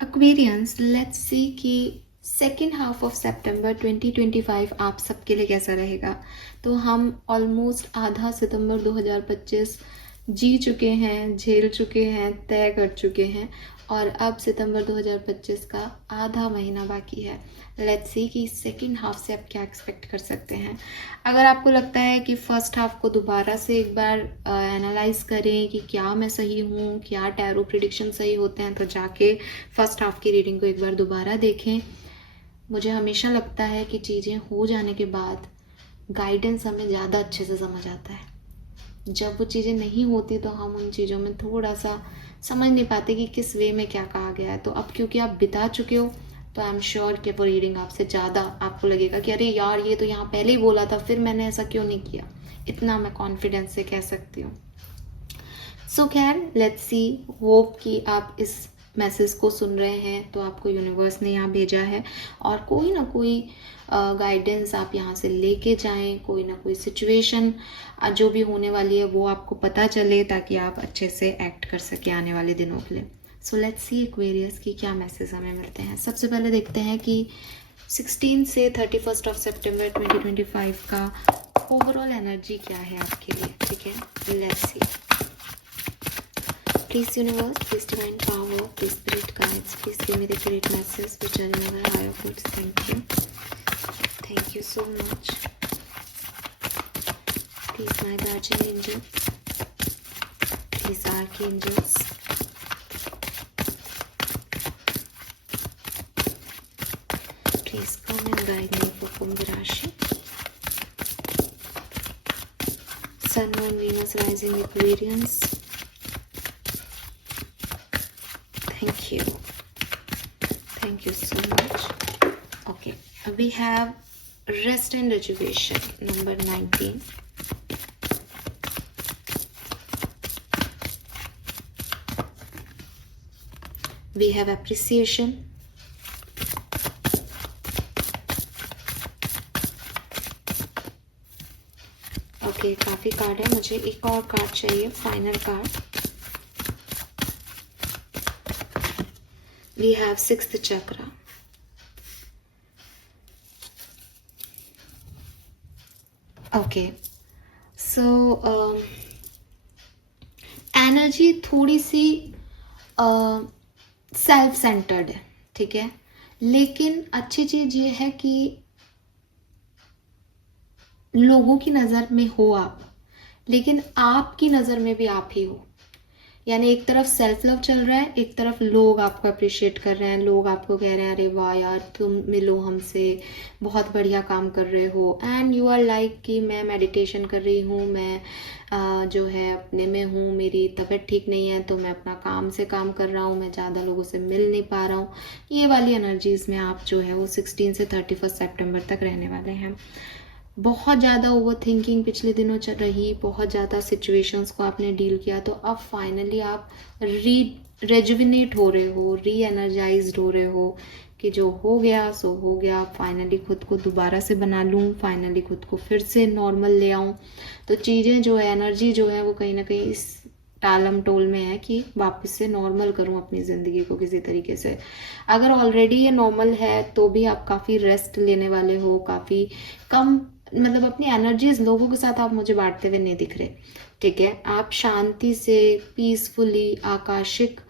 Aquarians, let's see कि second half of सितंबर 2025 आप सबके लिए कैसा रहेगा। तो हम ऑलमोस्ट आधा सितंबर 2025 जी चुके हैं, झेल चुके हैं, तय कर चुके हैं और अब सितंबर 2025 का आधा महीना बाकी है। लेट्स सी कि सेकेंड हाफ से आप क्या एक्सपेक्ट कर सकते हैं। अगर आपको लगता है कि फर्स्ट हाफ को दोबारा से एक बार एनालाइज करें कि क्या मैं सही हूँ, क्या टैरो प्रिडिक्शन सही होते हैं, तो जाके फर्स्ट हाफ की रीडिंग को एक बार दोबारा देखें। मुझे हमेशा लगता है कि चीज़ें हो जाने के बाद गाइडेंस हमें ज़्यादा अच्छे से समझ आता है। जब वो चीज़ें नहीं होती तो हम उन चीज़ों में थोड़ा सा समझ नहीं पाते कि किस वे में क्या कहा गया है। तो अब क्योंकि आप बिता चुके हो तो आई एम श्योर कि वो रीडिंग आपसे ज़्यादा आपको लगेगा कि अरे यार ये तो यहाँ पहले ही बोला था, फिर मैंने ऐसा क्यों नहीं किया। इतना मैं कॉन्फिडेंस से कह सकती हूँ। सो खैर लेट्स सी, होप कि आप इस मैसेज को सुन रहे हैं तो आपको यूनिवर्स ने यहाँ भेजा है और कोई ना कोई गाइडेंस आप यहाँ से लेके जाएं। कोई ना कोई सिचुएशन जो भी होने वाली है वो आपको पता चले ताकि आप अच्छे से एक्ट कर सके आने वाले दिनों के लिए। सो लेट्स सी एक्वेरियस की क्या मैसेज हमें मिलते हैं। सबसे पहले देखते हैं कि 16 से 31 ऑफ सितंबर 2025 का ओवरऑल एनर्जी क्या है आपके लिए। ठीक है, let's C. Please universe, please divine power, please spirit guides, please give me the great message which are in my higher goods. Thank you. Thank you so much. Please my guardian angels, please archangels, please come and guide me for Kumbh Rashi. Sun, Moon, Venus, Rising, Aquarians. Thank you. Thank you so much. Okay, we have rest and rejuvenation, number 19. We have appreciation. Okay, काफी card है, मुझे एक और card चाहिए, final card. We have sixth chakra. Okay, so energy थोड़ी सी self centred है, ठीक है, लेकिन अच्छी चीज ये है कि लोगों की नज़र में हो आप, लेकिन आपकी नज़र में भी आप ही हो। यानी एक तरफ सेल्फ लव चल रहा है, एक तरफ लोग आपको अप्रिशिएट कर रहे हैं, लोग आपको कह रहे हैं अरे वाह यार तुम मिलो हमसे, बहुत बढ़िया काम कर रहे हो। एंड यू आर लाइक कि मैं मेडिटेशन कर रही हूँ, मैं जो है अपने में हूँ, मेरी तबीयत ठीक नहीं है तो मैं अपना काम से काम कर रहा हूँ, मैं ज़्यादा लोगों से मिल नहीं पा रहा हूँ। ये वाली एनर्जीज में आप जो है वो 16 से 31 सितंबर तक रहने वाले हैं। बहुत ज़्यादा ओवर थिंकिंग पिछले दिनों चल रही, बहुत ज़्यादा सिचुएशंस को आपने डील किया, तो अब फाइनली आप रेजुविनेट हो रहे हो, री एनर्जाइज्ड हो रहे हो कि जो हो गया सो हो गया, फाइनली खुद को दोबारा से बना लूँ, फाइनली खुद को फिर से नॉर्मल ले आऊँ। तो चीज़ें जो है, एनर्जी जो है वो कहीं ना कहीं इस टालम टोल में है कि वापस से नॉर्मल करूं अपनी ज़िंदगी को किसी तरीके से। अगर ऑलरेडी ये नॉर्मल है तो भी आप काफ़ी रेस्ट लेने वाले हो, काफ़ी कम मतलब अपनी एनर्जीज लोगों के साथ आप मुझे बांटते हुए नहीं दिख रहे, ठीक है। आप शांति से पीसफुली आकाशिक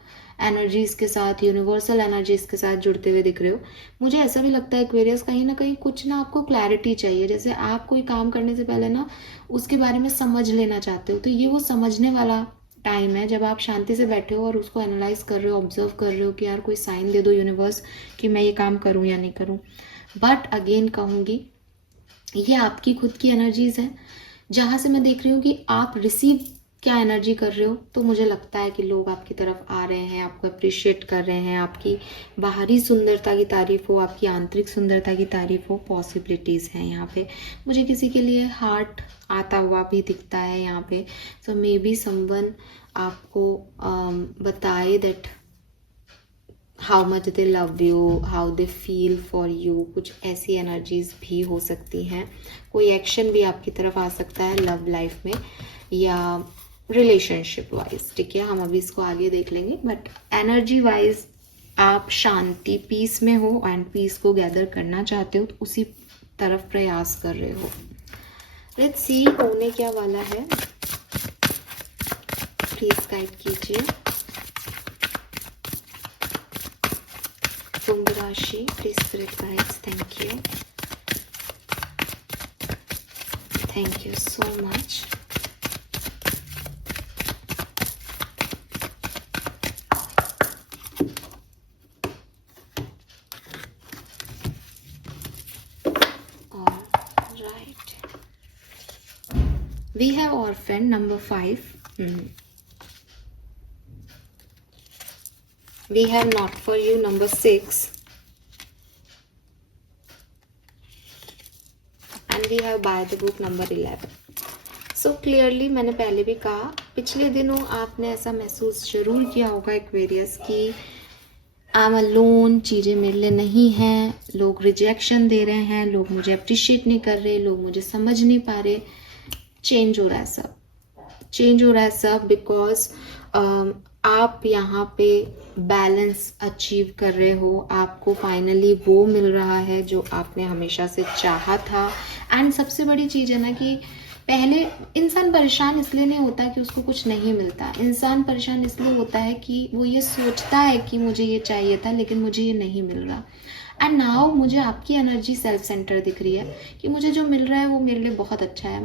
एनर्जीज के साथ, यूनिवर्सल एनर्जीज के साथ जुड़ते हुए दिख रहे हो। मुझे ऐसा भी लगता है एक्वेरियस कहीं ना कहीं कुछ ना आपको क्लैरिटी चाहिए, जैसे आप कोई काम करने से पहले ना उसके बारे में समझ लेना चाहते हो। तो ये वो समझने वाला टाइम है जब आप शांति से बैठे हो और उसको एनालाइज कर रहे हो, ऑब्जर्व कर रहे हो कि यार कोई साइन दे दो यूनिवर्स कि मैं ये काम करूँ या नहीं करूँ। बट अगेन कहूँगी ये आपकी खुद की एनर्जीज है, जहाँ से मैं देख रही हूँ कि आप रिसीव क्या एनर्जी कर रहे हो। तो मुझे लगता है कि लोग आपकी तरफ आ रहे हैं, आपको अप्रिशिएट कर रहे हैं, आपकी बाहरी सुंदरता की तारीफ हो, आपकी आंतरिक सुंदरता की तारीफ हो, पॉसिबिलिटीज़ हैं यहाँ पे। मुझे किसी के लिए हार्ट आता हुआ भी दिखता है यहाँ पे। सो मे बी समवन आपको बताए that how much they love you, how they feel for you, कुछ ऐसी एनर्जीज भी हो सकती हैं। कोई एक्शन भी आपकी तरफ आ सकता है लव लाइफ में या रिलेशनशिप वाइज, ठीक है। हम अभी इसको आगे देख लेंगे, बट एनर्जी वाइज आप शांति पीस में हो एंड पीस को गैदर करना चाहते हो, तो उसी तरफ प्रयास कर रहे हो। लेट्स सी होने क्या वाला है, प्लीज गाइड कीजिए। कुंभ राशि, please spirit guides, thank you, thank you so much. We have orphan number 5. We have not for you number 6. And we have by the book number 11. So clearly मैंने पहले भी कहा, पिछले दिनों आपने ऐसा महसूस जरूर किया होगा एक्वेरियस कि आई एम अलोन, चीज़ें मेरे लिए नहीं हैं, लोग रिजेक्शन दे रहे हैं, लोग मुझे अप्रिशिएट नहीं कर रहे, लोग मुझे समझ नहीं पा रहे। चेंज हो रहा है सब, चेंज हो रहा है सब, बिकॉज आप यहाँ पे बैलेंस अचीव कर रहे हो, आपको फाइनली वो मिल रहा है जो आपने हमेशा से चाहा था। एंड सबसे बड़ी चीज़ है ना कि पहले इंसान परेशान इसलिए नहीं होता कि उसको कुछ नहीं मिलता, इंसान परेशान इसलिए होता है कि वो ये सोचता है कि मुझे ये चाहिए था लेकिन मुझे ये नहीं मिल रहा। एंड नाउ मुझे आपकी एनर्जी सेल्फ सेंटर दिख रही है कि मुझे जो मिल रहा है वो मेरे लिए बहुत अच्छा है,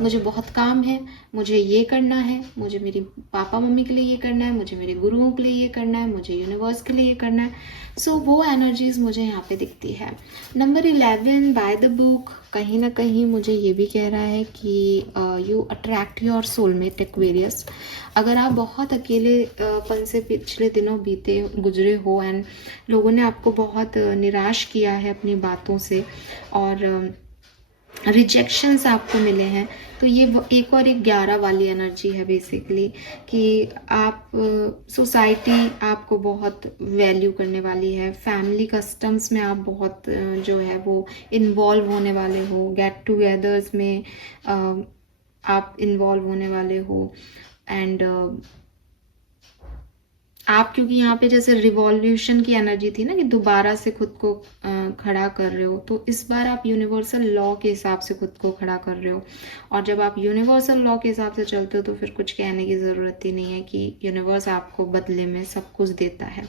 मुझे बहुत काम है, मुझे ये करना है, मुझे मेरी पापा मम्मी के लिए ये करना है, मुझे मेरे गुरुओं के लिए ये करना है, मुझे यूनिवर्स के लिए ये करना है। सो वो एनर्जीज मुझे यहाँ पे दिखती है। नंबर 11 बाय द बुक कहीं ना कहीं मुझे ये भी कह रहा है कि you attract your soulmate Aquarius. अगर आप बहुत अकेलेपन से पिछले दिनों गुजरे हो एंड लोगों ने आपको बहुत निराश किया है अपनी बातों से और रिजेक्शंस आपको मिले हैं, तो ये एक और एक 11 वाली एनर्जी है बेसिकली कि आप सोसाइटी आपको बहुत वैल्यू करने वाली है, फैमिली कस्टम्स में आप बहुत जो है वो इन्वॉल्व होने वाले हो, गेट टुगेदर्स में आप इन्वॉल्व होने वाले हो। एंड आप क्योंकि यहाँ पे जैसे रिवॉल्यूशन की एनर्जी थी ना कि दोबारा से खुद को खड़ा कर रहे हो, तो इस बार आप यूनिवर्सल लॉ के हिसाब से खुद को खड़ा कर रहे हो। और जब आप यूनिवर्सल लॉ के हिसाब से चलते हो तो फिर कुछ कहने की ज़रूरत ही नहीं है कि यूनिवर्स आपको बदले में सब कुछ देता है।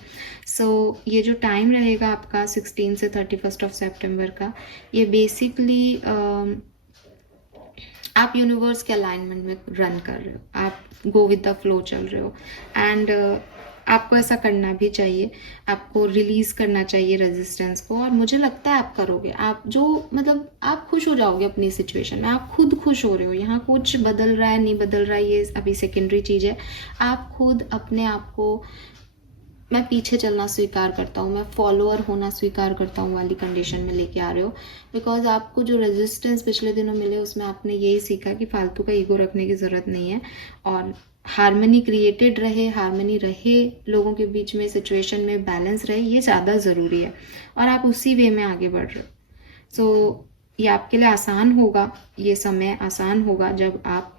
सो ये जो टाइम रहेगा आपका 16 से 31 सितंबर का, ये बेसिकली आप यूनिवर्स के अलाइनमेंट में रन कर रहे हो, आप गो विद द फ्लो चल रहे हो। एंड आपको ऐसा करना भी चाहिए, आपको रिलीज करना चाहिए रेजिस्टेंस को, और मुझे लगता है आप करोगे। आप जो मतलब आप खुश हो जाओगे अपनी सिचुएशन में, आप खुद खुश हो रहे हो। यहाँ कुछ बदल रहा है नहीं बदल रहा है ये अभी सेकेंडरी चीज़ है। आप खुद अपने आप को मैं पीछे चलना स्वीकार करता हूँ, मैं फॉलोअर होना स्वीकार करता हूँ वाली कंडीशन में लेके आ रहे हो। बिकॉज आपको जो रेजिस्टेंस पिछले दिनों मिले उसमें आपने यही सीखा कि फालतू का ईगो रखने की ज़रूरत नहीं है, और हारमनी क्रिएटेड रहे, हारमनी रहे लोगों के बीच में, सिचुएशन में बैलेंस रहे, ये ज़्यादा ज़रूरी है। और आप उसी वे में आगे बढ़ रहे हो। सो ये आपके लिए आसान होगा, ये समय आसान होगा जब आप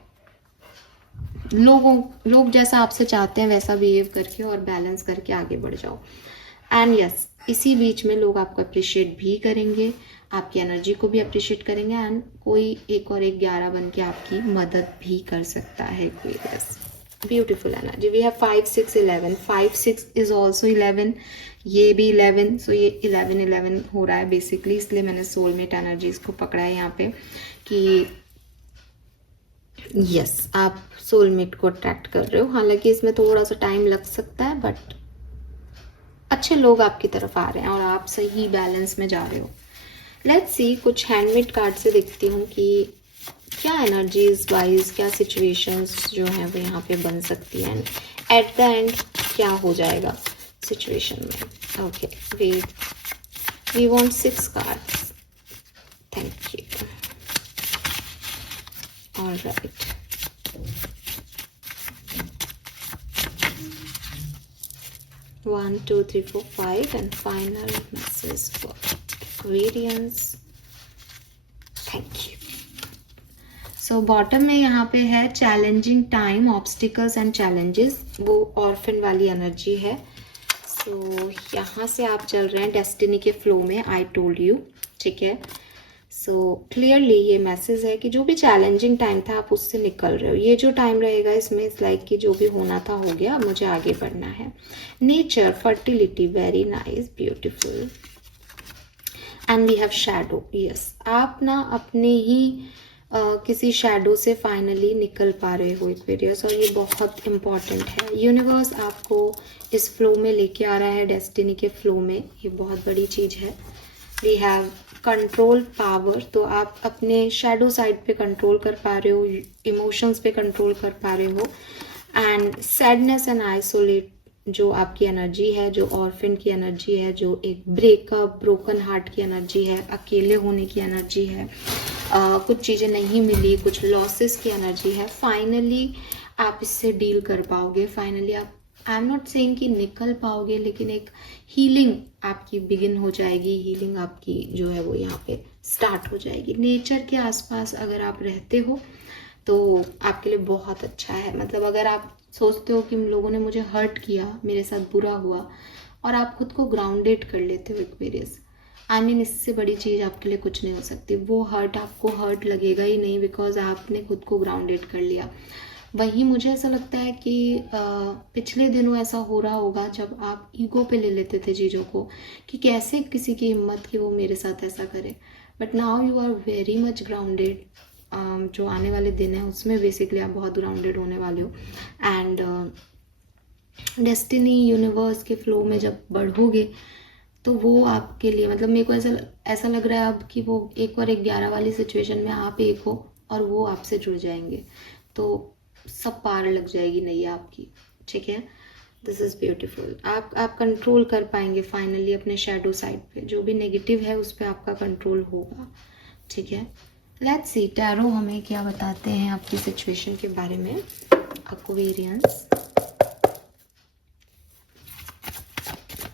लोग जैसा आपसे चाहते हैं वैसा बिहेव करके और बैलेंस करके आगे बढ़ जाओ। एंड यस, इसी बीच में लोग आपको अप्रिशिएट भी करेंगे, आपकी एनर्जी को भी अप्रिशिएट करेंगे, एंड कोई एक और एक 11 बन के आपकी मदद भी कर सकता है। Beautiful energy. We have 5 6 11, 5 6 is also 11, ये भी 11। सो ये 11 हो रहा है बेसिकली, इसलिए मैंने सोलमेट एनर्जीज को पकड़ा है यहाँ पे कि यस आप सोलमेट को अट्रैक्ट कर रहे हो। हालांकि इसमें थोड़ा सा टाइम लग सकता है, बट अच्छे लोग आपकी तरफ आ रहे हैं और आप सही बैलेंस में जा रहे हो। लेट्स सी, कुछ हैंडमेड कार्ड से देखती हूँ कि क्या एनर्जीज वाइज क्या सिचुएशंस जो हैं वो यहाँ पे बन सकती हैं, एट द एंड क्या हो जाएगा सिचुएशन में। Okay, we want 6 cards, thank you. All right. One, 2, 3, 4, 5, and final message for Aquarians. Thank you. So bottom में यहाँ पे है challenging time, obstacles and challenges, वो orphan वाली एनर्जी है। तो यहाँ से आप चल रहे हैं डेस्टिनी के फ्लो में, आई टोल्ड यू, ठीक है। सो क्लियरली ये मैसेज है कि जो भी चैलेंजिंग टाइम था आप उससे निकल रहे हो। ये जो टाइम रहेगा इसमें इट्स लाइक कि जो भी होना था हो गया, मुझे आगे बढ़ना है। Nature, fertility, very nice, beautiful. And we have shadow, yes, आप ना अपने ही किसी शैडो से फाइनली निकल पा रहे हो एक्वेरियस, और ये बहुत इम्पॉर्टेंट है। यूनिवर्स आपको इस फ्लो में लेके आ रहा है, डेस्टिनी के फ्लो में, ये बहुत बड़ी चीज़ है। वी हैव कंट्रोल पावर, तो आप अपने शैडो साइड पे कंट्रोल कर पा रहे हो, इमोशंस पे कंट्रोल कर पा रहे हो। एंड सैडनेस एंड आइसोलेट, जो आपकी एनर्जी है, जो ऑर्फन की एनर्जी है, जो एक ब्रेकअप, ब्रोकन हार्ट की एनर्जी है, अकेले होने की एनर्जी है, कुछ चीज़ें नहीं मिली, कुछ लॉसेस की एनर्जी है, फाइनली आप इससे डील कर पाओगे। फाइनली आप, आई एम नॉट सेइंग कि निकल पाओगे, लेकिन एक हीलिंग आपकी बिगिन हो जाएगी, हीलिंग आपकी जो है वो यहाँ पे स्टार्ट हो जाएगी। नेचर के आसपास अगर आप रहते हो तो आपके लिए बहुत अच्छा है। मतलब अगर आप सोचते हो कि लोगों ने मुझे हर्ट किया, मेरे साथ बुरा हुआ, और आप खुद को ग्राउंडेड कर लेते हो एक्वेरियस, आई मीन इससे बड़ी चीज़ आपके लिए कुछ नहीं हो सकती। वो हर्ट आपको हर्ट लगेगा ही नहीं, बिकॉज आपने खुद को ग्राउंडेड कर लिया। वही मुझे ऐसा लगता है कि पिछले दिनों ऐसा हो रहा होगा जब आप ईगो पे ले लेते थे चीज़ों को, कि कैसे किसी की हिम्मत कि वो मेरे साथ ऐसा करे, but now you are very much grounded. जो आने वाले दिन है उसमें बेसिकली आप बहुत ग्राउंडेड होने वाले हो। एंड डेस्टिनी, यूनिवर्स के फ्लो में जब बढ़ोगे तो वो आपके लिए, मतलब मेरे को ऐसा लग रहा है अब कि वो 1 और 11 वाली सिचुएशन में आप एक हो और वो आपसे जुड़ जाएंगे, तो सब पार लग जाएगी नैया आपकी, ठीक है। This is beautiful. आप कंट्रोल कर पाएंगे फाइनली अपने शैडो साइड पे, जो भी नेगेटिव है उस पर आपका कंट्रोल होगा, ठीक है। लेट्स सी टैरो हमें क्या बताते हैं आपकी सिचुएशन के बारे में। Aquarians,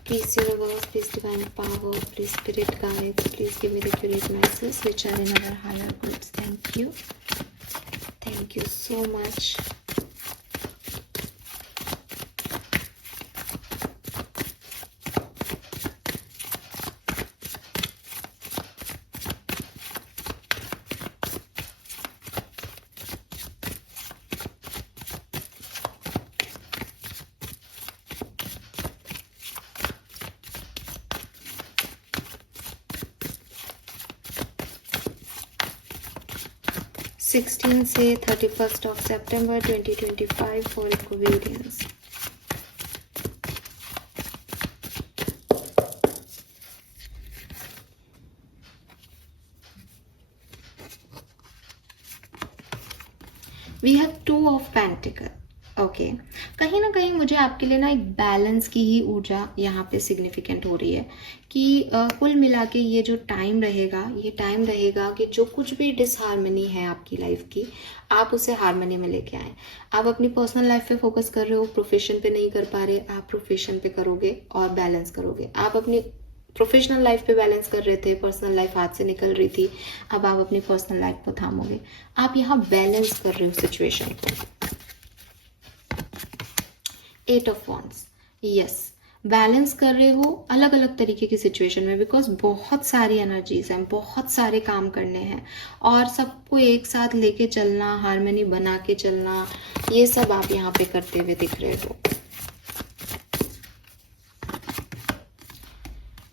please universe, please divine power, please spirit guides, please give me the accurate messages which are in our higher goods. Thank you so much. (16 से 31st of September 2025 for Aquarians. We have 2 of Pentacles. Okay, कहीं ना कहीं मुझे आपके लिए ना एक balance की ही ऊर्जा यहाँ पे सिग्निफिकेंट हो रही है कि कुल मिला के ये जो टाइम रहेगा, ये टाइम रहेगा कि जो कुछ भी डिसहार्मनी है आपकी लाइफ की, आप उसे हार्मनी में लेके आएँ। आप अपनी पर्सनल लाइफ पे फोकस कर रहे हो, प्रोफेशन पे नहीं कर पा रहे, आप प्रोफेशन पे करोगे और बैलेंस करोगे। आप अपनी प्रोफेशनल लाइफ पे बैलेंस कर रहे थे, पर्सनल लाइफ हाथ से निकल रही थी, अब आप अपनी पर्सनल लाइफ को थामोगे। आप यहाँ बैलेंस कर रहे हो सिचुएशन को। 8 ऑफ वॉन्ड्स, यस, बैलेंस कर रहे हो अलग अलग तरीके की सिचुएशन में, बिकॉज बहुत सारी एनर्जीज हैं, बहुत सारे काम करने हैं, और सबको एक साथ लेके चलना, हार्मनी बना के चलना, ये सब आप यहाँ पे करते हुए दिख रहे हो।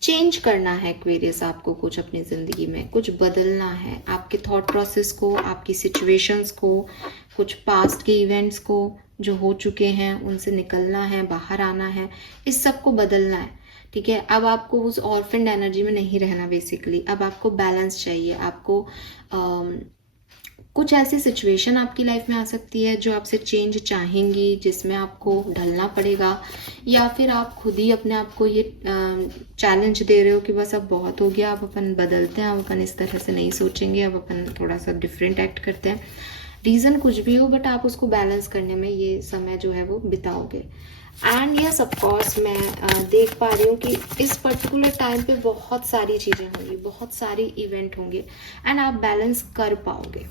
चेंज करना है एक्वेरियस, आपको कुछ अपनी ज़िंदगी में कुछ बदलना है, आपके थॉट प्रोसेस को, आपकी सिचुएशंस को, कुछ पास्ट के इवेंट्स को जो हो चुके हैं उनसे निकलना है, बाहर आना है, इस सब को बदलना है, ठीक है। अब आपको उस ऑर्फेंड एनर्जी में नहीं रहना बेसिकली, अब आपको बैलेंस चाहिए। आपको कुछ ऐसी सिचुएशन आपकी लाइफ में आ सकती है जो आपसे चेंज चाहेंगी, जिसमें आपको ढलना पड़ेगा, या फिर आप खुद ही अपने आप को ये चैलेंज दे रहे हो कि बस अब बहुत हो गया, अब अपन बदलते हैं, अब अपन इस तरह से नहीं सोचेंगे, अब अपन थोड़ा सा डिफरेंट एक्ट करते हैं। रीज़न कुछ भी हो, बट आप उसको बैलेंस करने में ये समय जो है वो बिताओगे। एंड यस, ऑफकोर्स मैं देख पा रही हूँ कि इस पर्टिकुलर टाइम पे बहुत सारी चीज़ें होंगी, बहुत सारी इवेंट होंगे, एंड आप बैलेंस कर पाओगे,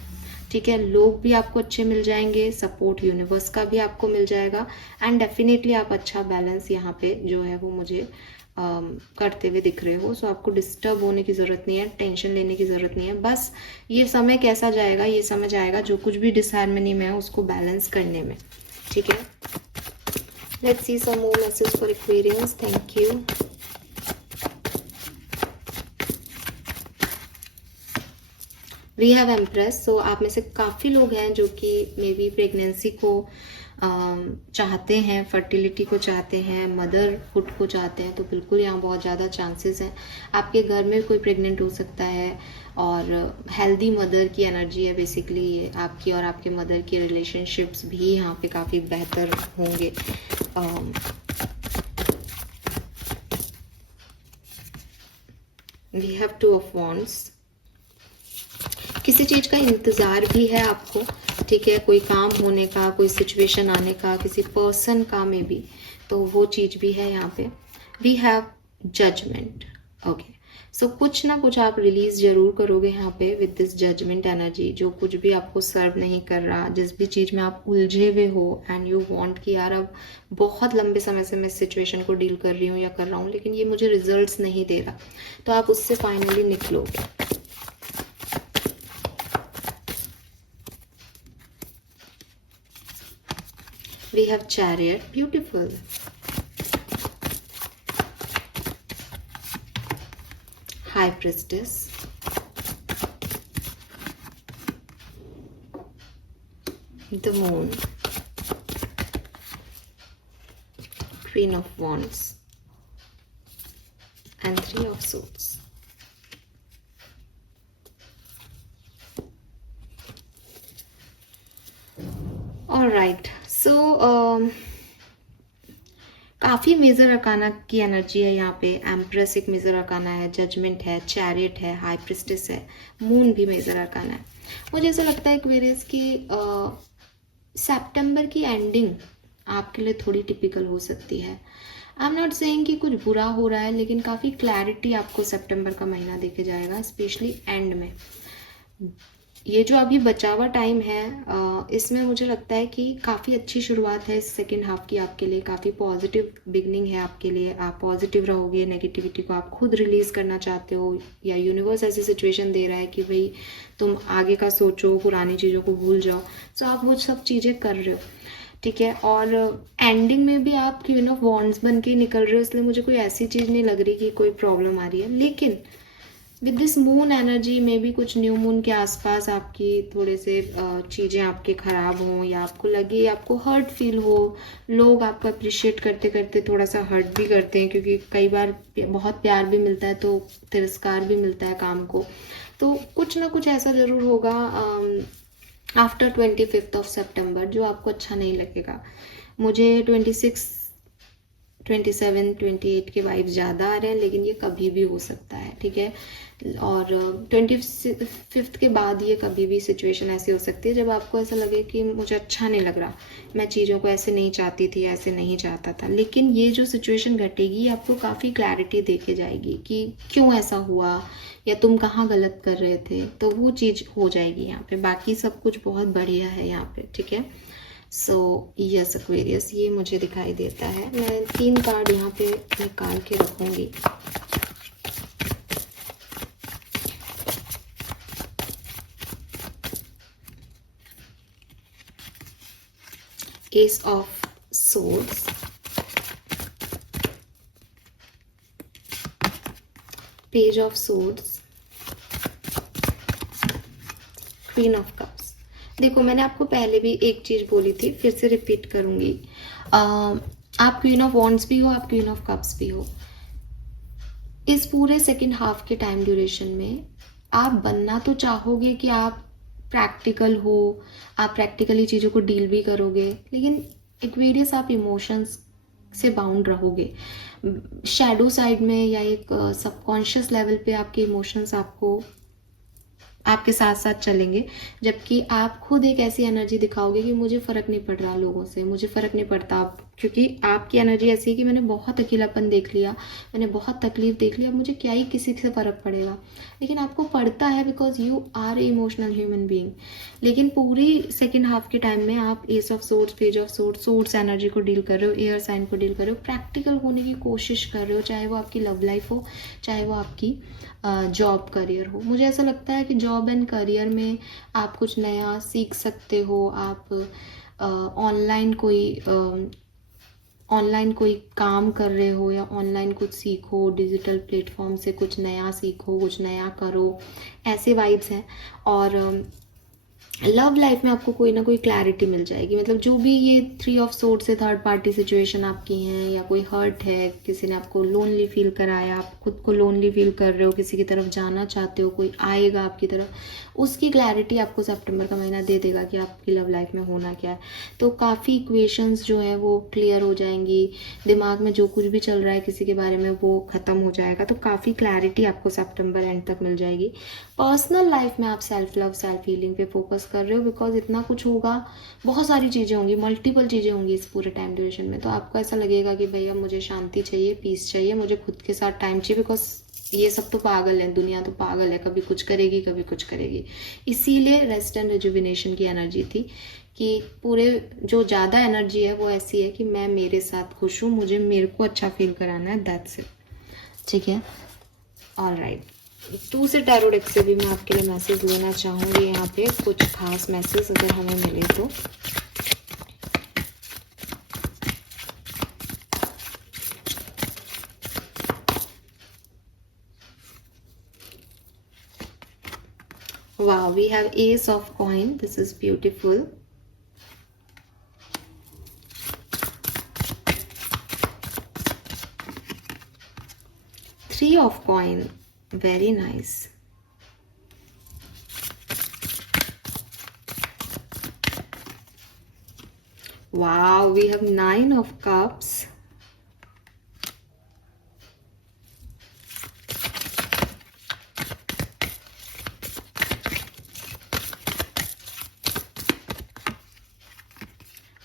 ठीक है, लोग भी आपको अच्छे मिल जाएंगे, सपोर्ट यूनिवर्स का भी आपको मिल जाएगा, एंड डेफिनेटली आप अच्छा बैलेंस यहाँ पे जो है वो मुझे करते हुए दिख रहे हो। सो आपको डिस्टर्ब होने की ज़रूरत नहीं है, टेंशन लेने की ज़रूरत नहीं है। बस ये समय कैसा जाएगा, ये समय जाएगा जो कुछ भी डिसहार्मनी में है उसको बैलेंस करने में, ठीक है। Let's see some more message for Aquarians. Thank you. We have Empress. So आप में से काफ़ी लोग हैं जो कि मे बी प्रेगनेंसी को चाहते हैं, फर्टिलिटी को चाहते हैं, मदरहुड को चाहते हैं, तो बिल्कुल यहाँ बहुत ज़्यादा चांसेस हैं। आपके घर में कोई प्रेग्नेंट हो सकता है, और हेल्दी मदर की एनर्जी है बेसिकली ये आपकी, और आपके मदर की रिलेशनशिप्स भी यहाँ पे काफ़ी बेहतर होंगे। We have two of wands. किसी चीज़ का इंतज़ार भी है आपको, ठीक है, कोई काम होने का, कोई सिचुएशन आने का, किसी पर्सन का में भी, तो वो चीज़ भी है यहाँ पे। We have judgement. Okay, so कुछ ना कुछ आप रिलीज जरूर करोगे यहाँ पे विद दिस जजमेंट एनर्जी। जो कुछ भी आपको सर्व नहीं कर रहा, जिस भी चीज़ में आप उलझे हुए हो एंड यू वांट कि यार अब बहुत लंबे समय से मैं इस सिचुएशन को डील कर रही हूँ या कर रहा हूँ, लेकिन ये मुझे रिजल्ट्स नहीं दे रहा, तो आप उससे फाइनली निकलोगे। We have Chariot, beautiful. High Priestess. The Moon. Queen of Wands. And Three of Swords. All right. So काफ़ी मेजर अरकाना की एनर्जी है यहाँ पे। एम्प्रेस एक मेजर अरकाना है, जजमेंट है, चैरियट है, हाई प्रिस्टेस है, मून भी मेजर अरकाना है। मुझे ऐसा लगता है एक्वेरियस की सितंबर की एंडिंग आपके लिए थोड़ी टिपिकल हो सकती है। आई एम नॉट सेइंग कि कुछ बुरा हो रहा है, लेकिन काफ़ी क्लैरिटी आपको सितंबर का महीना देके जाएगा, स्पेशली एंड में। ये जो अभी बचा हुआ टाइम है, इसमें मुझे लगता है कि काफ़ी अच्छी शुरुआत है इस सेकेंड हाफ की आपके लिए। काफ़ी पॉजिटिव बिगनिंग है आपके लिए। आप पॉजिटिव रहोगे, नेगेटिविटी को आप खुद रिलीज़ करना चाहते हो, या यूनिवर्स ऐसी सिचुएशन दे रहा है कि भाई तुम आगे का सोचो, पुरानी चीज़ों को भूल जाओ। सो आप वो सब चीज़ें कर रहे हो, ठीक है। और एंडिंग में भी आप क्वीन ऑफ वॉन्ड्स बन के निकल रहे हो, इसलिए मुझे कोई ऐसी चीज़ नहीं लग रही कि कोई प्रॉब्लम आ रही है। लेकिन विद दिस मून एनर्जी में भी कुछ न्यू मून के आसपास आपकी थोड़े से चीज़ें आपके ख़राब हों, या आपको लगे, आपको हर्ट फील हो। लोग आपको अप्रिशिएट करते करते थोड़ा सा हर्ट भी करते हैं, क्योंकि कई बार बहुत प्यार भी मिलता है तो तिरस्कार भी मिलता है काम को। तो कुछ ना कुछ ऐसा ज़रूर होगा आफ्टर 25 सितंबर जो आपको अच्छा नहीं लगेगा। मुझे 26, 27, 28 के वाइब्स ज़्यादा आ रहे हैं, लेकिन ये कभी भी हो सकता है, ठीक है। और 25 के बाद ये कभी भी सिचुएशन ऐसी हो सकती है जब आपको ऐसा लगे कि मुझे अच्छा नहीं लग रहा, मैं चीज़ों को ऐसे नहीं चाहती थी, ऐसे नहीं चाहता था। लेकिन ये जो सिचुएशन घटेगी आपको काफ़ी क्लैरिटी दे के जाएगी कि क्यों ऐसा हुआ, या तुम कहाँ गलत कर रहे थे, तो वो चीज़ हो जाएगी यहाँ पे। बाकी सब कुछ बहुत बढ़िया है यहाँ पे, ठीक है। सो यस एक्वेरियस, ये मुझे दिखाई देता है। मैं 3 कार्ड यहाँ पे निकाल के रखूँगी। S of swords, page of swords, queen of cups. देखो, मैंने आपको पहले भी एक चीज़ बोली थी, फिर से रिपीट करूंगी। आप क्वीन ऑफ वॉन्ड्स भी हो, आप क्वीन ऑफ कप्स भी हो। इस पूरे सेकेंड हाफ के टाइम ड्यूरेशन में आप बनना तो चाहोगे कि आप प्रैक्टिकल हो, आप प्रैक्टिकली चीज़ों को डील भी करोगे, लेकिन एक्वेरियस आप इमोशंस से बाउंड रहोगे। शैडो साइड में या एक सबकॉन्शियस लेवल पे आपके इमोशंस आपको आपके साथ साथ चलेंगे, जबकि आप खुद एक ऐसी एनर्जी दिखाओगे कि मुझे फ़र्क नहीं पड़ रहा लोगों से, मुझे फ़र्क नहीं पड़ता क्योंकि आपकी एनर्जी ऐसी है कि मैंने बहुत अकेलापन देख लिया, मैंने बहुत तकलीफ देख ली, अब मुझे क्या ही किसी से फ़र्क पड़ेगा। लेकिन आपको पड़ता है, because you are a emotional human being. लेकिन पूरी सेकेंड हाफ के टाइम में आप ace of swords, page of swords, swords energy को डील कर रहे हो, एयर साइन को डील कर रहे हो, प्रैक्टिकल होने की कोशिश कर रहे हो, चाहे वो आपकी लव लाइफ हो, चाहे वो आपकी जॉब करियर हो। मुझे ऐसा लगता है कि जॉब एंड करियर में आप कुछ नया सीख सकते हो। आप ऑनलाइन कोई काम कर रहे हो या ऑनलाइन कुछ सीखो, डिजिटल प्लेटफॉर्म से कुछ नया सीखो, कुछ नया करो, ऐसे वाइब्स हैं। और लव लाइफ में आपको कोई ना कोई क्लैरिटी मिल जाएगी। मतलब जो भी ये 3 ऑफ सोर्ड से थर्ड पार्टी सिचुएशन आपकी हैं, या कोई हर्ट है, किसी ने आपको लोनली फील कराया, आप खुद को लोनली फील कर रहे हो, किसी की तरफ जाना चाहते हो, कोई आएगा आपकी तरफ, उसकी क्लैरिटी आपको सितंबर का महीना दे देगा कि आपकी लव लाइफ में होना क्या है। तो काफ़ी इक्वेशंस जो हैं वो क्लियर हो जाएंगी, दिमाग में जो कुछ भी चल रहा है किसी के बारे में वो ख़त्म हो जाएगा। तो काफ़ी क्लैरिटी आपको सितंबर एंड तक मिल जाएगी। पर्सनल लाइफ में आप सेल्फ लव, सेल्फ हीलिंग पे फोकस कर रहे हो, बिकॉज इतना कुछ होगा, बहुत सारी चीज़ें होंगी, मल्टीपल चीज़ें होंगी इस पूरे टाइम ड्यूरेशन में। तो आपको ऐसा लगेगा कि भैया मुझे शांति चाहिए, पीस चाहिए, मुझे खुद के साथ टाइम चाहिए, बिकॉज ये सब तो पागल है, दुनिया तो पागल है, कभी कुछ करेगी कभी कुछ करेगी। इसीलिए रेस्ट एंड रिजुविनेशन की एनर्जी थी कि पूरे जो ज़्यादा एनर्जी है वो ऐसी है कि मैं मेरे साथ खुश हूँ, मुझे मेरे को अच्छा फील कराना है, दैट्स इट। ठीक है, ऑलराइट। दूसरे टैरो डेक से भी मैं आपके लिए मैसेज लेना चाहूँगी यहाँ पे, कुछ खास मैसेज अगर हमें मिले तो। Wow, we have Ace of Coin. This is beautiful. Three of Coin. Very nice. Wow, we have Nine of Cups.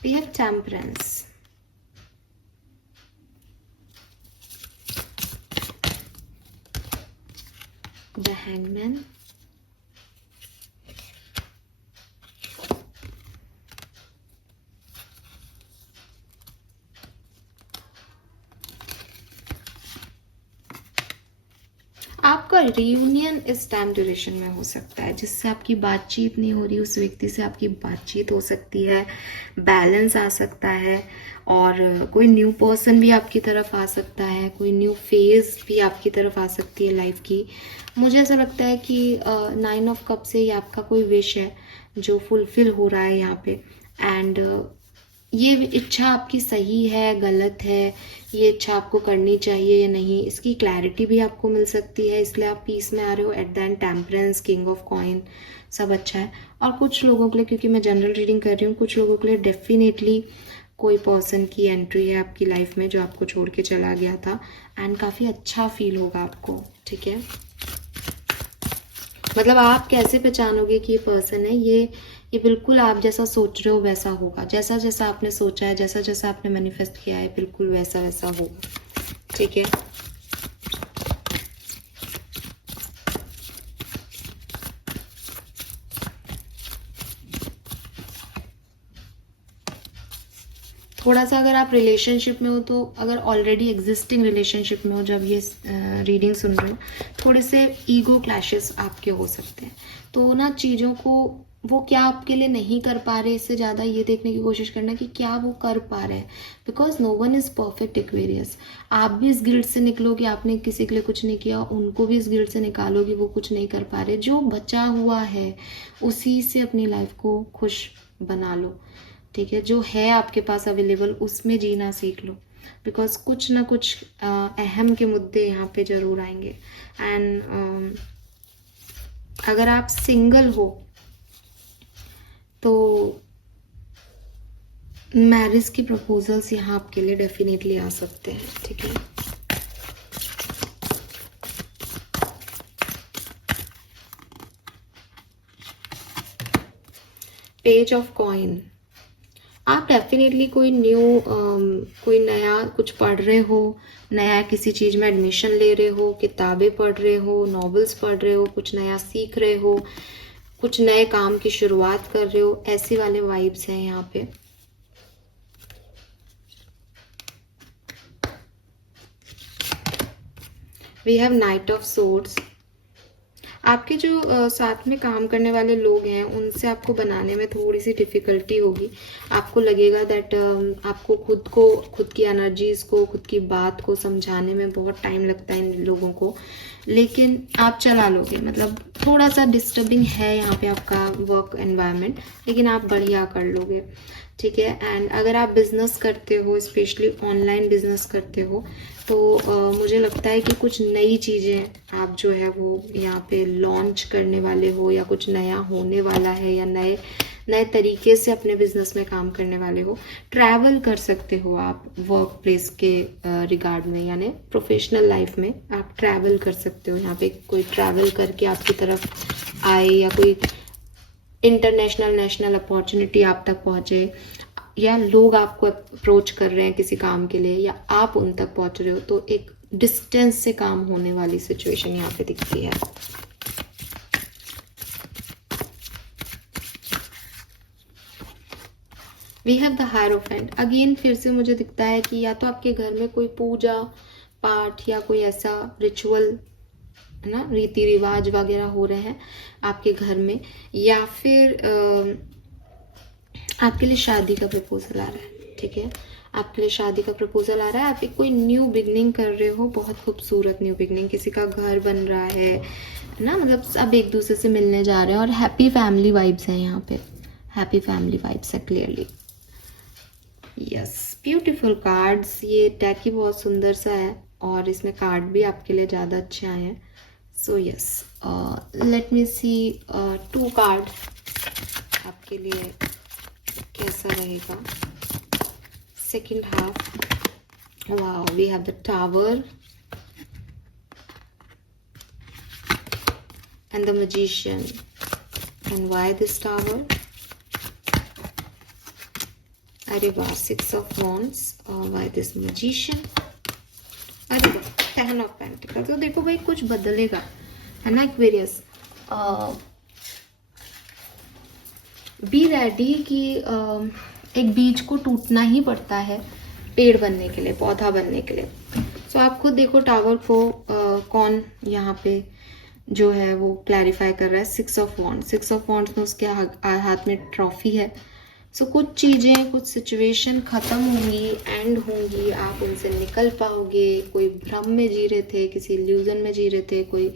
We have Temperance. The Hangman. आपका रियूनियन इस टाइम ड्यूरेशन में हो सकता है, जिससे आपकी बातचीत नहीं हो रही उस व्यक्ति से आपकी बातचीत हो सकती है, बैलेंस आ सकता है, और कोई न्यू पर्सन भी आपकी तरफ आ सकता है, कोई न्यू फेज भी आपकी तरफ आ सकती है लाइफ की। मुझे ऐसा लगता है कि 9 ऑफ कप से ये आपका कोई विश है जो फुलफिल हो रहा है यहाँ पे। एंड ये इच्छा आपकी सही है, गलत है, ये इच्छा आपको करनी चाहिए या नहीं, इसकी क्लैरिटी भी आपको मिल सकती है, इसलिए आप पीस में आ रहे हो। At the end temperance, king of coin, सब अच्छा है। और कुछ लोगों के लिए, क्योंकि मैं जनरल रीडिंग कर रही हूँ, कुछ लोगों के लिए डेफिनेटली कोई पर्सन की एंट्री है आपकी लाइफ में जो आपको छोड़ के चला गया था, एंड काफ़ी अच्छा फील होगा आपको। ठीक है, मतलब आप कैसे पहचानोगे कि ये पर्सन है, ये बिल्कुल आप जैसा सोच रहे हो वैसा होगा, जैसा जैसा आपने सोचा है, जैसा जैसा आपने मैनिफेस्ट किया है, बिल्कुल वैसा वैसा होगा। ठीक है, थोड़ा सा अगर आप रिलेशनशिप में हो, तो अगर ऑलरेडी एग्जिस्टिंग रिलेशनशिप में हो जब ये रीडिंग सुन रहे हो, थोड़े से ईगो क्लैशेस आपके हो सकते हैं। तो ना चीज़ों को वो क्या आपके लिए नहीं कर पा रहे, इससे ज़्यादा ये देखने की कोशिश करना कि क्या वो कर पा रहे हैं, because no one is perfect Aquarius. आप भी इस गिल्ट से निकलो कि आपने किसी के लिए कुछ नहीं किया, उनको भी इस गिल्ट से निकालो कि वो कुछ नहीं कर पा रहे। जो बचा हुआ है उसी से अपनी लाइफ को खुश बना लो। ठीक है, जो है आपके पास अवेलेबल उसमें जीना सीख लो, बिकॉज कुछ ना कुछ अहम के मुद्दे यहाँ पे ज़रूर आएंगे। एंड अगर आप सिंगल हो तो मैरिज की प्रपोजल्स यहाँ आपके लिए डेफिनेटली आ सकते हैं। ठीक है, पेज ऑफ कॉइन, आप डेफिनेटली कोई नया कुछ पढ़ रहे हो, नया किसी चीज़ में एडमिशन ले रहे हो, किताबें पढ़ रहे हो, नॉवेल्स पढ़ रहे हो, कुछ नया सीख रहे हो, कुछ नए काम की शुरुआत कर रहे हो, ऐसी वाले वाइब्स हैं यहाँ पे। We have knight of swords. आपके जो साथ में काम करने वाले लोग हैं उनसे आपको बनाने में थोड़ी सी डिफ़िकल्टी होगी। आपको लगेगा दैट आपको खुद की एनर्जीज़ को, खुद की बात को समझाने में बहुत टाइम लगता है इन लोगों को, लेकिन आप चला लोगे। मतलब थोड़ा सा डिस्टर्बिंग है यहाँ पे आपका वर्क एनवायरनमेंट, लेकिन आप बढ़िया कर लोगे, ठीक है। एंड अगर आप बिज़नेस करते हो, स्पेशली ऑनलाइन बिज़नेस करते हो, तो मुझे लगता है कि कुछ नई चीज़ें आप जो है वो यहाँ पे लॉन्च करने वाले हो, या कुछ नया होने वाला है, या नए तरीके से अपने बिजनेस में काम करने वाले हो। ट्रैवल कर सकते हो आप वर्क प्लेस के रिगार्ड में, यानी प्रोफेशनल लाइफ में आप ट्रैवल कर सकते हो। यहाँ पे कोई ट्रैवल करके आपकी तरफ आए, या कोई इंटरनेशनल नेशनल अपॉर्चुनिटी आप तक पहुँचे, या लोग आपको अप्रोच कर रहे हैं किसी काम के लिए, या आप उन तक पहुँच रहे हो, तो एक डिस्टेंस से काम होने वाली सिचुएशन यहाँ पे दिखती है। We have the hierophant. Again फिर से मुझे दिखता है कि या तो आपके घर में कोई पूजा पाठ या कोई ऐसा रिचुअल, है ना, रीति रिवाज वगैरह हो रहे हैं आपके घर में, या फिर आपके लिए शादी का प्रपोजल आ रहा है, ठीक है। आपके लिए शादी का प्रपोजल आ रहा है, आप एक कोई न्यू बिगनिंग कर रहे हो, बहुत खूबसूरत न्यू बिगनिंग, किसी का घर बन रहा है ना, मतलब सब एक दूसरे से मिलने जा रहे हैं, और हैप्पी फैमिली वाइब्स हैं यहाँ पे, हैप्पी फैमिली वाइब्स है क्लियरली। Yes, beautiful cards. ये डेक ही बहुत सुंदर सा है, और इसमें कार्ड भी आपके लिए ज़्यादा अच्छे आए हैं। So yes, let me see 2 card आपके लिए कैसा रहेगा second half. Wow, we have the tower and the magician. And why this tower? अरे वाह, 6 of wands. Why this magician? अरे वाह, 10 of pentacles. तो देखो भाई, कुछ बदलेगा, है ना एक्वेरियस। बी रेडी कि एक बीज को टूटना ही पड़ता है पेड़ बनने के लिए, पौधा बनने के लिए। सो आप खुद देखो टावर को कौन यहाँ पे जो है वो क्लैरिफाई कर रहा है। 6 of wands में उसके हाथ में ट्रॉफी है। सो कुछ चीज़ें, कुछ सिचुएशन ख़त्म होंगी, एंड होंगी, आप उनसे निकल पाओगे। कोई भ्रम में जी रहे थे, किसी इल्यूजन में जी रहे थे, कोई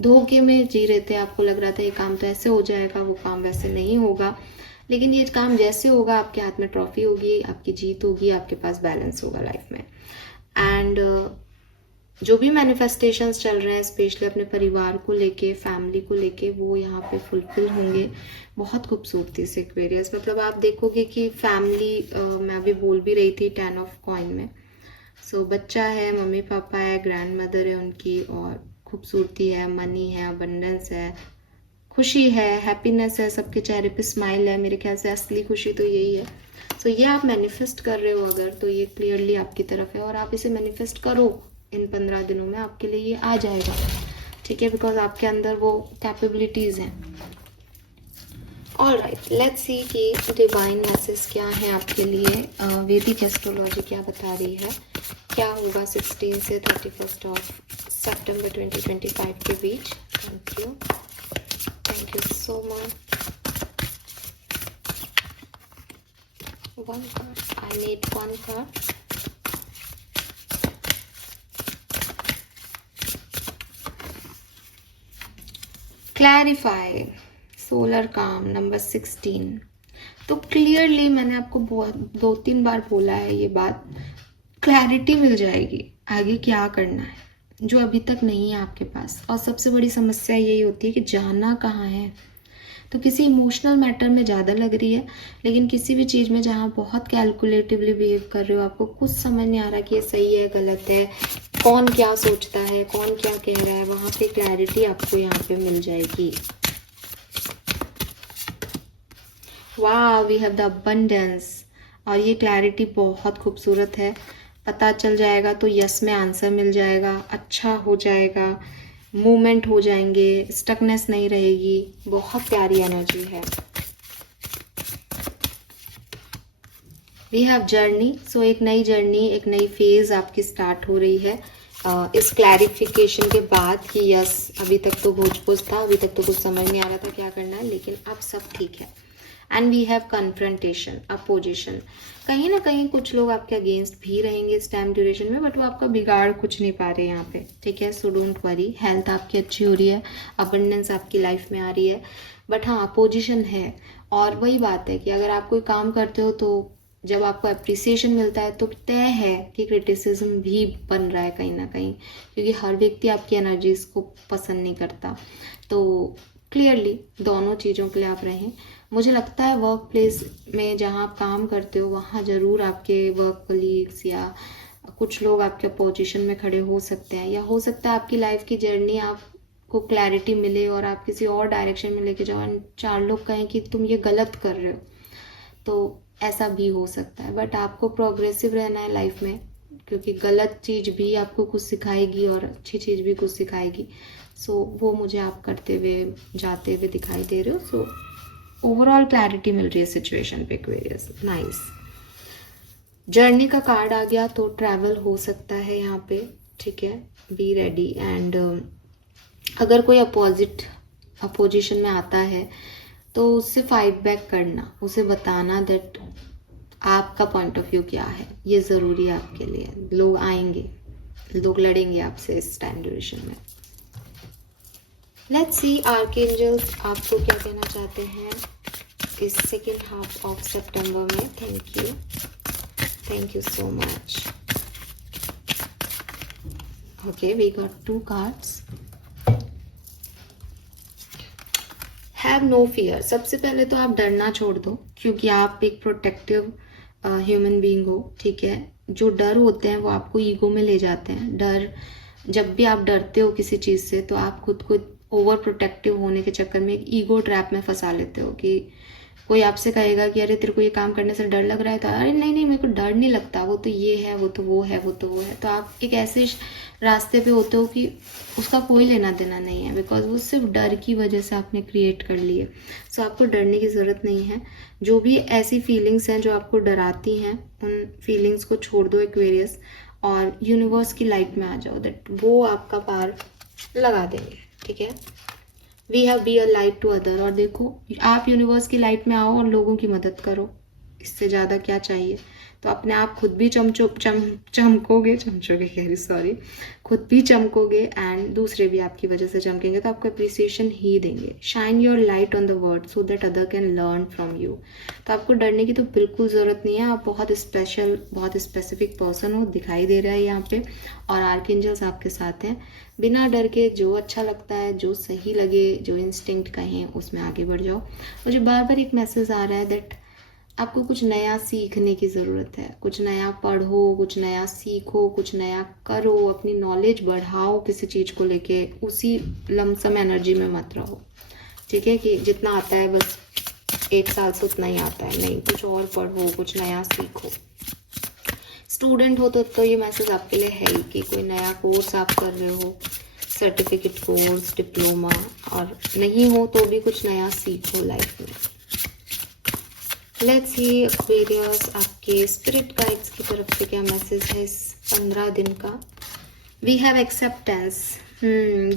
धोखे में जी रहे थे, आपको लग रहा था ये काम तो ऐसे हो जाएगा, वो काम वैसे नहीं होगा, लेकिन ये काम जैसे होगा, आपके हाथ में ट्रॉफी होगी, आपकी जीत होगी, आपके पास बैलेंस होगा लाइफ में। एंड जो भी मैनिफेस्टेशंस चल रहे हैं, स्पेशली अपने परिवार को लेके, फैमिली को लेके, वो यहाँ पे फुलफिल होंगे बहुत खूबसूरती से एक्वेरियस। मतलब आप देखोगे कि फैमिली, मैं अभी बोल भी रही थी 10 of coin में। सो बच्चा है, मम्मी पापा है, ग्रैंड मदर है उनकी, और खूबसूरती है, मनी है, अबंडेंस है, खुशी है, हैप्पीनेस है, सबके चेहरे पे स्माइल है। मेरे ख्याल से असली खुशी तो यही है। सो ये आप मैनिफेस्ट कर रहे हो अगर, तो ये क्लियरली आपकी तरफ है, और आप इसे मैनिफेस्ट करो इन 15 दिनों में, आपके लिए ये आ जाएगा, ठीक है, बिकॉज आपके अंदर वो कैपेबिलिटीज़ हैं। ऑलराइट, लेट्स सी कि डिवाइन मैसेज क्या है आपके लिए। वैदिक एस्ट्रोलॉजी क्या बता रही है, क्या होगा 16 से 31 of September 2025 के बीच। Thank you so much. One card, I need 1 card. Clarify, solar काम, नंबर 16। तो क्लियरली मैंने आपको 2-3 बार बोला है ये बात, क्लैरिटी मिल जाएगी आगे क्या करना है, जो अभी तक नहीं है आपके पास। और सबसे बड़ी समस्या यही होती है कि जाना कहाँ है। तो किसी इमोशनल मैटर में ज़्यादा लग रही है, लेकिन किसी भी चीज़ में जहाँ बहुत कैलकुलेटिवली बिहेव कर रहे हो, आपको कुछ समझ नहीं आ रहा कि ये सही है गलत है, कौन क्या सोचता है, कौन क्या कह रहा है, वहाँ पे क्लैरिटी आपको यहाँ पे मिल जाएगी। वाह, वी हैव द अबंडेंस। और ये क्लैरिटी बहुत खूबसूरत है। पता चल जाएगा तो यस में आंसर मिल जाएगा, अच्छा हो जाएगा, मूवमेंट हो जाएंगे, स्टकनेस नहीं रहेगी। बहुत प्यारी एनर्जी है। वी हैव जर्नी, सो एक नई जर्नी, एक नई फेज आपकी स्टार्ट हो रही है इस क्लैरिफिकेशन के बाद कि यस अभी तक तो भोज था, अभी तक तो कुछ समझ नहीं आ रहा था क्या करना है, लेकिन अब सब ठीक है। And we have confrontation, opposition. कहीं ना कहीं कुछ लोग आपके अगेंस्ट भी रहेंगे इस टाइम ड्यूरेशन में, बट वो आपका बिगाड़ कुछ नहीं पा रहे यहाँ पे, ठीक है। सो डोंट वरी, हेल्थ आपकी अच्छी हो रही है, अबंडेंस आपकी लाइफ में आ रही है, बट हाँ अपोजिशन है। और वही बात है कि अगर आप कोई काम करते हो तो जब आपको अप्रिसिएशन मिलता है तो तय है कि क्रिटिसिज्म भी बन रहा है कहीं ना कहीं, क्योंकि हर व्यक्ति आपकी एनर्जीज को पसंद नहीं करता। तो क्लियरली दोनों चीज़ों के लिए आप रहें। मुझे लगता है वर्क प्लेस में जहाँ आप काम करते हो वहाँ ज़रूर आपके वर्क कलीग्स या कुछ लोग आपके अपोजिशन में खड़े हो सकते हैं, या हो सकता है आपकी लाइफ की जर्नी आपको क्लैरिटी मिले और आप किसी और डायरेक्शन में लेके जाओ, चार लोग कहें कि तुम ये गलत कर रहे हो, तो ऐसा भी हो सकता है। बट आपको प्रोग्रेसिव रहना है लाइफ में, क्योंकि गलत चीज़ भी आपको कुछ सिखाएगी और अच्छी चीज़ भी कुछ सिखाएगी। सो वो मुझे आप करते हुए जाते हुए दिखाई दे रहे हो। सो ओवरऑल क्लैरिटी मिल रही है सिचुएशन पे एक्वेरियस, नाइस। जर्नी का कार्ड आ गया तो ट्रैवल हो सकता है यहाँ पे, ठीक है। Be ready. एंड अगर कोई अपोजिशन में आता है तो उससे फाइट बैक करना, उसे बताना दैट आपका पॉइंट ऑफ व्यू क्या है, ये ज़रूरी है आपके लिए। लोग आएंगे, लोग लड़ेंगे आपसे इस टाइम ड्यूरेशन में। लेट्स सी आर्कएंजल्स आपको क्या कहना चाहते हैं इस सेकेंड हाफ ऑफ सितंबर में। Thank you so much. Okay, we got 2 cards. Have no fear. सबसे पहले तो आप डरना छोड़ दो, क्योंकि आप एक प्रोटेक्टिव ह्यूमन बीइंग हो, ठीक है। जो डर होते हैं वो आपको ईगो में ले जाते हैं। डर, जब भी आप डरते हो किसी चीज़ से तो आप खुद को ओवर प्रोटेक्टिव होने के चक्कर में एक ईगो ट्रैप में फंसा लेते हो कि कोई आपसे कहेगा कि अरे तेरे को ये काम करने से डर लग रहा है, तो अरे नहीं नहीं मेरे को डर नहीं लगता, वो तो ये है, वो तो वो है, वो तो वो है। तो आप एक ऐसे रास्ते पे होते हो कि उसका कोई लेना देना नहीं है, बिकॉज वो सिर्फ डर की वजह से आपने क्रिएट कर लिए। सो आपको डरने की ज़रूरत नहीं है। जो भी ऐसी फीलिंग्स हैं जो आपको डराती हैं, उन फीलिंग्स को छोड़ दो एक्वेरियस, और यूनिवर्स की लाइट में आ जाओ, दैट वो आपका पार लगा देंगे, ठीक है। We have be a light to other. और देखो, आप यूनिवर्स की लाइट में आओ और लोगों की मदद करो, इससे ज़्यादा क्या चाहिए। तो अपने आप खुद भी चमकोगे, खुद भी चमकोगे एंड दूसरे भी आपकी वजह से चमकेंगे, तो आपको अप्रिसिएशन ही देंगे। Shine your light on the world so that other can learn from you. तो आपको डरने की तो बिल्कुल ज़रूरत नहीं है। आप बहुत स्पेशल, बहुत स्पेसिफिक पर्सन हो, दिखाई दे रहा है यहाँ पे, और आर्कएंजल्स आपके साथ हैं। बिना डर के जो अच्छा लगता है, जो सही लगे, जो इंस्टिंक्ट कहें, उसमें आगे बढ़ जाओ। मुझे बार बार एक मैसेज आ रहा है दैट आपको कुछ नया सीखने की ज़रूरत है। कुछ नया पढ़ो, कुछ नया सीखो, कुछ नया करो, अपनी नॉलेज बढ़ाओ किसी चीज़ को लेके। उसी लमसम एनर्जी में मत रहो, ठीक है, कि जितना आता है बस 1 साल से उतना ही आता है। नहीं, कुछ और पढ़ो, कुछ नया सीखो। स्टूडेंट हो तो ये मैसेज आपके लिए है ही कि कोई नया कोर्स आप कर रहे हो, सर्टिफिकेट कोर्स, डिप्लोमा, और नहीं हो तो भी कुछ नया सीखो लाइफ में। लेट्स सी एक्वेरियस, आपके स्पिरिट गाइड्स की तरफ से क्या मैसेज है इस 15 दिन का। We have acceptance,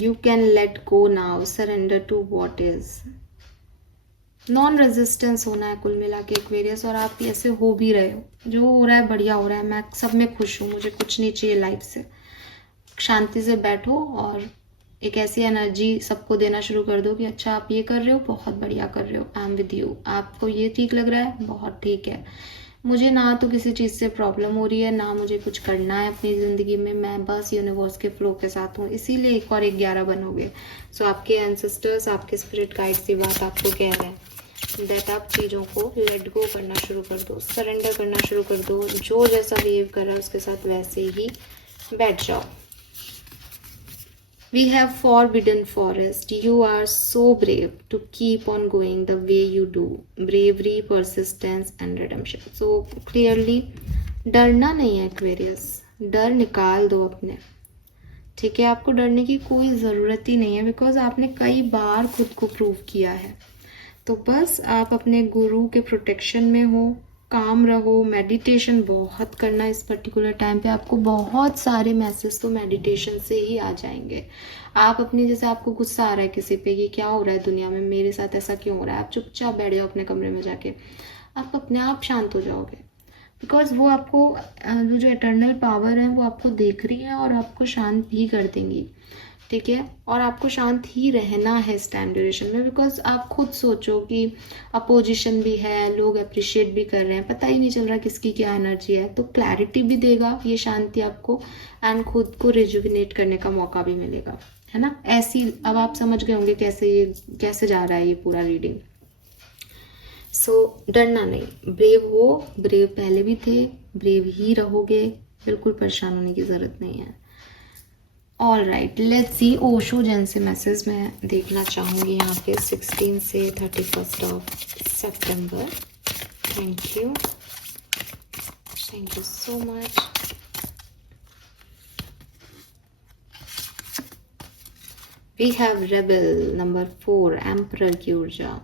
you can let go now, surrender to what is. Non resistance होना है कुल मिला के एक्वेरियस, और आप ऐसे हो भी रहे हो। जो हो रहा है बढ़िया हो रहा है, मैं सब में खुश हूँ, मुझे कुछ नहीं चाहिए लाइफ से। शांति से बैठो और एक ऐसी एनर्जी सबको देना शुरू कर दो कि अच्छा आप ये कर रहे हो, बहुत बढ़िया कर रहे हो, आई एम विद यू। आपको ये ठीक लग रहा है, बहुत ठीक है। मुझे ना तो किसी चीज़ से प्रॉब्लम हो रही है, ना मुझे कुछ करना है अपनी ज़िंदगी में, मैं बस यूनिवर्स के फ्लो के साथ हूँ, इसीलिए 1 और 1 11 बनोगे। सो आपके एंसेस्टर्स, आपके स्पिरिट गाइड्स की बात आपको कह रहे हैं दैट आप चीज़ों को लेट गो करना शुरू कर दो, सरेंडर करना शुरू कर दो। जो जैसा बिहेव कर रहा है उसके साथ वैसे ही बैठ जाओ। We have forbidden forest. You are so brave to keep on going the way you do. Bravery, persistence and redemption. So clearly डरना नहीं है एक्वेरियस, डर निकाल दो अपने, ठीक है। आपको डरने की कोई ज़रूरत ही नहीं है, बिकॉज आपने कई बार खुद को प्रूव किया है। तो बस आप अपने गुरु के प्रोटेक्शन में हो, काम रहो, मेडिटेशन बहुत करना। इस पर्टिकुलर टाइम पे आपको बहुत सारे मैसेज तो मेडिटेशन से ही आ जाएंगे। आप अपनी, जैसे आपको गुस्सा आ रहा है किसी पे कि क्या हो रहा है दुनिया में, मेरे साथ ऐसा क्यों हो रहा है, आप चुपचाप बैठ जाओ अपने कमरे में जाके, आप अपने आप शांत हो जाओगे। बिकॉज वो आपको जो एटर्नल पावर है वो आपको देख रही है और आपको शांत भी कर देंगी, ठीक है। और आपको शांत ही रहना है इस टाइम ड्यूरेशन में, बिकॉज आप खुद सोचो कि अपोजिशन भी है, लोग अप्रिशिएट भी कर रहे हैं, पता ही नहीं चल रहा किसकी क्या एनर्जी है। तो क्लैरिटी भी देगा ये शांति आपको, एंड खुद को रिजुविनेट करने का मौका भी मिलेगा, है ना। ऐसी अब आप समझ गए होंगे कैसे जा रहा है ये पूरा रीडिंग। सो डरना नहीं, ब्रेव हो, ब्रेव पहले भी थे, ब्रेव ही रहोगे, बिल्कुल परेशान होने की ज़रूरत नहीं है। All right, let's see Osho Jain से मैसेज मैं देखना चाहूँगी यहाँ पे 16 से 31 ऑफ सितंबर। Thank you so much. We have rebel number 4, emperor की ऊर्जा।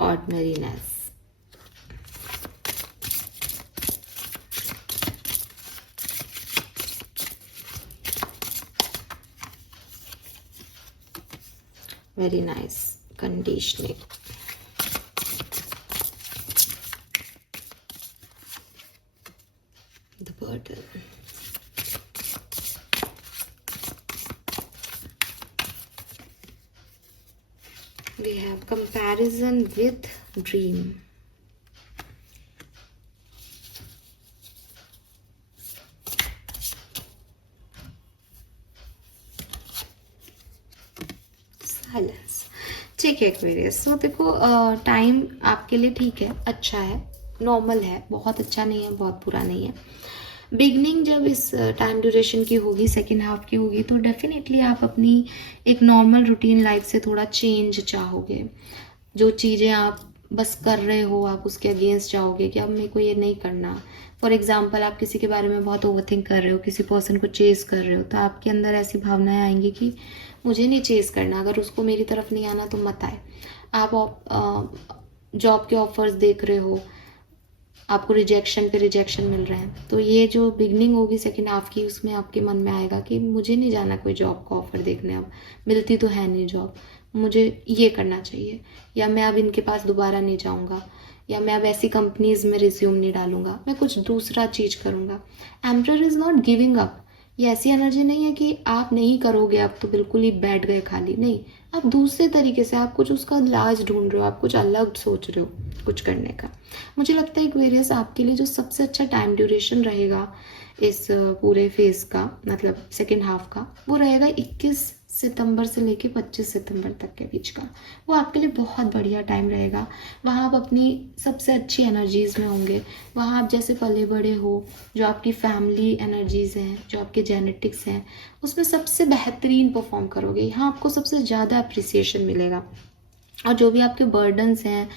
Ordinariness, very nice, conditioning, the burden, we have comparison with dream, silence, ठीक है एक्वेरियस। तो देखो टाइम आपके लिए ठीक है, अच्छा है, नॉर्मल है, बहुत अच्छा नहीं है, बहुत बुरा नहीं है। बिगनिंग जब इस टाइम ड्यूरेशन की होगी, सेकेंड हाफ की होगी, तो डेफिनेटली आप अपनी एक नॉर्मल रूटीन लाइफ से थोड़ा चेंज चाहोगे। जो चीज़ें आप बस कर रहे हो, आप उसके अगेंस्ट जाओगे कि अब मेरे को ये नहीं करना। फॉर एग्जाम्पल, आप किसी के बारे में बहुत ओवरथिंक कर रहे हो, किसी पर्सन को चेस कर रहे हो, तो आपके अंदर ऐसी भावनाएं आएंगी कि मुझे नहीं चेस करना, अगर उसको मेरी तरफ नहीं आना तो मत आए। आप जॉब के ऑफर्स देख रहे हो, आपको रिजेक्शन पे रिजेक्शन मिल रहे हैं, तो ये जो बिगनिंग होगी सेकेंड हाफ की, उसमें आपके मन में आएगा कि मुझे नहीं जाना कोई जॉब का ऑफर देखने, अब मिलती तो है नहीं जॉब, मुझे ये करना चाहिए, या मैं अब इनके पास दोबारा नहीं जाऊंगा, या मैं अब ऐसी कंपनीज में रिज्यूम नहीं डालूंगा, मैं कुछ दूसरा चीज़ करूंगा। Emperor is not giving up. ये ऐसी एनर्जी नहीं है कि आप नहीं करोगे, आप तो बिल्कुल ही बैठ गए खाली, नहीं, आप दूसरे तरीके से, आप कुछ उसका इलाज ढूंढ रहे हो, आप कुछ अलग सोच रहे हो कुछ करने का। मुझे लगता है एक्वेरियस आपके लिए जो सबसे अच्छा टाइम ड्यूरेशन रहेगा इस पूरे फेज का, मतलब सेकेंड हाफ का, वो रहेगा 21 सितंबर से लेके 25 सितंबर तक के बीच का। वो आपके लिए बहुत बढ़िया टाइम रहेगा। वहाँ आप अपनी सबसे अच्छी एनर्जीज़ में होंगे, वहाँ आप जैसे पले बड़े हो, जो आपकी फैमिली एनर्जीज़ हैं, जो आपके जेनेटिक्स हैं, उसमें सबसे बेहतरीन परफॉर्म करोगे। यहाँ आपको सबसे ज़्यादा अप्रिसिएशन मिलेगा, और जो भी आपके बर्डन्स हैं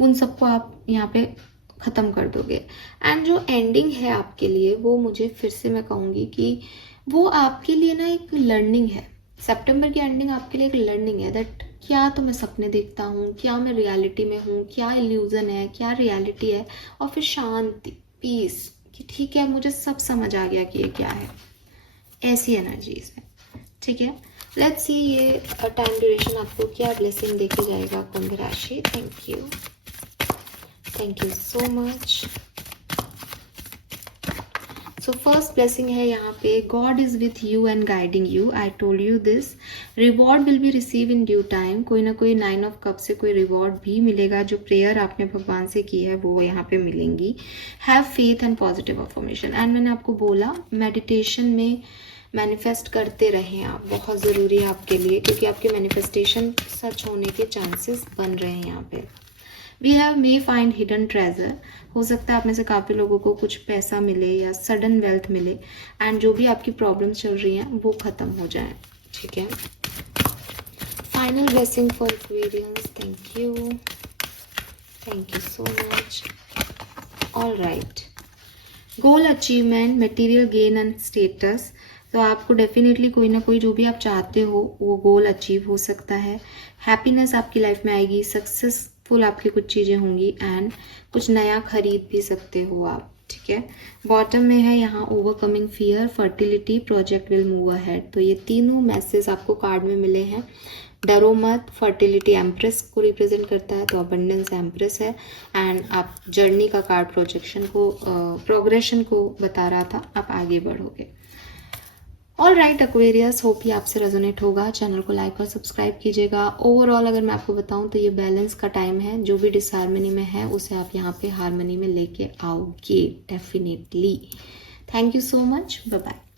उन सबको आप यहाँ पे ख़त्म कर दोगे। एंड जो एंडिंग है आपके लिए, वो मुझे फिर से मैं कहूँगी कि वो आपके लिए ना एक लर्निंग है। सितंबर की एंडिंग आपके लिए एक लर्निंग है, दैट क्या तो मैं सपने देखता हूँ, क्या मैं रियलिटी में हूँ, क्या इल्यूजन है, क्या रियलिटी है, और फिर शांति, पीस, कि ठीक है मुझे सब समझ आ गया कि ये क्या है। ऐसी एनर्जीज है, ठीक है। लेट्स सी ये टाइम ड्यूरेशन आपको क्या ब्लेसिंग देके जाएगा कुंभ राशि। Thank you so much. So first blessing है यहाँ पे, God is with you and guiding you. I told you this, reward will be receive in due time. कोई ना कोई 9 ऑफ कप से कोई रिवॉर्ड भी मिलेगा। जो प्रेयर आपने भगवान से की है वो यहाँ पे मिलेंगी। Have faith and positive affirmation. And मैंने आपको बोला मेडिटेशन में मैनिफेस्ट करते रहें आप, बहुत ज़रूरी है आपके लिए, क्योंकि आपके मैनिफेस्टेशन सच होने के चांसेस बन रहे हैं यहाँ पे। We have may find hidden treasure. हो सकता है आप में से काफ़ी लोगों को कुछ पैसा मिले या सडन वेल्थ मिले एंड जो भी आपकी प्रॉब्लम्स चल रही हैं वो ख़त्म हो जाए, ठीक है। Final blessing for Aquarians, thank you so much. All right, goal achievement, material gain and status. तो आपको डेफिनेटली कोई ना कोई जो भी आप चाहते हो वो गोल अचीव हो सकता है। हैप्पीनेस आपकी लाइफ में आएगी, सक्सेसफुल आपकी कुछ चीज़ें होंगी एंड कुछ नया खरीद भी सकते हो आप, ठीक है। बॉटम में है यहाँ overcoming fear, fertility, project will move ahead. तो ये तीनों मैसेज आपको कार्ड में मिले हैं। डरो मत, फर्टिलिटी एम्प्रेस को रिप्रेजेंट करता है, तो अबंडेंस एम्प्रेस है एंड आप जर्नी का कार्ड प्रोजेक्शन को प्रोग्रेशन को बता रहा था, आप आगे बढ़ोगे। ऑल राइट एक्वेरियस, होप ये आपसे रेजोनेट होगा। चैनल को लाइक और सब्सक्राइब कीजिएगा। ओवरऑल अगर मैं आपको बताऊं तो ये बैलेंस का टाइम है, जो भी डिसहार्मनी में है उसे आप यहाँ पे हार्मनी में लेके आओगे definitely. Thank you so much, bye bye.